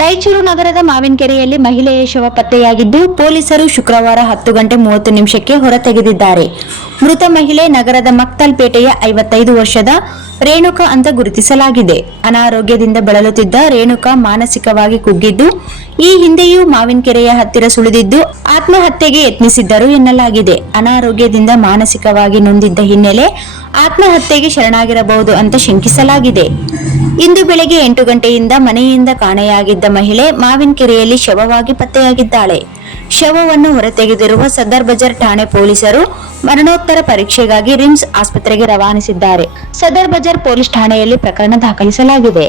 ರಾಯಚೂರು ನಗರದ ಮಾವಿನಕೆರೆಯಲ್ಲಿ ಮಹಿಳೆಯ ಶವ ಪತ್ತೆಯಾಗಿದ್ದು ಪೊಲೀಸರು ಶುಕ್ರವಾರ 10:30 ಹೊರತೆಗೆದಿದ್ದಾರೆ. ಮೃತ ಮಹಿಳೆ ನಗರದ ಮಕ್ತಲ್ ಪೇಟೆಯ 55 ವರ್ಷದ ರೇಣುಕಾ ಅಂತ ಗುರುತಿಸಲಾಗಿದೆ. ಅನಾರೋಗ್ಯದಿಂದ ಬಳಲುತ್ತಿದ್ದ ರೇಣುಕಾ ಮಾನಸಿಕವಾಗಿ ಕುಗ್ಗಿದ್ದು, ಈ ಹಿಂದೆಯೂ ಮಾವಿನಕೆರೆಯ ಹತ್ತಿರ ಸುಳಿದಿದ್ದು ಆತ್ಮಹತ್ಯೆಗೆ ಯತ್ನಿಸಿದ್ದರು ಎನ್ನಲಾಗಿದೆ. ಅನಾರೋಗ್ಯದಿಂದ ಮಾನಸಿಕವಾಗಿ ನೊಂದಿದ್ದ ಹಿನ್ನೆಲೆ ಆತ್ಮಹತ್ಯೆಗೆ ಶರಣಾಗಿರಬಹುದು ಅಂತ ಶಂಕಿಸಲಾಗಿದೆ. ಇಂದು ಬೆಳಗ್ಗೆ 8 ಗಂಟೆಯಿಂದ ಮನೆಯಿಂದ ಕಾಣೆಯಾಗಿದ್ದ ಮಹಿಳೆ ಮಾವಿನಕೆರೆಯಲ್ಲಿ ಶವವಾಗಿ ಪತ್ತೆಯಾಗಿದ್ದಾಳೆ. ಶವವನ್ನು ಹೊರತೆಗೆದಿರುವ ಸದರ್ ಬಜಾರ್ ಠಾಣೆ ಪೊಲೀಸರು ಮರಣೋತ್ತರ ಪರೀಕ್ಷೆಗಾಗಿ ರಿಮ್ಸ್ ಆಸ್ಪತ್ರೆಗೆ ರವಾನಿಸಿದ್ದಾರೆ. ಸದರ್ ಬಜಾರ್ ಪೊಲೀಸ್ ಠಾಣೆಯಲ್ಲಿ ಪ್ರಕರಣ ದಾಖಲಿಸಲಾಗಿದೆ.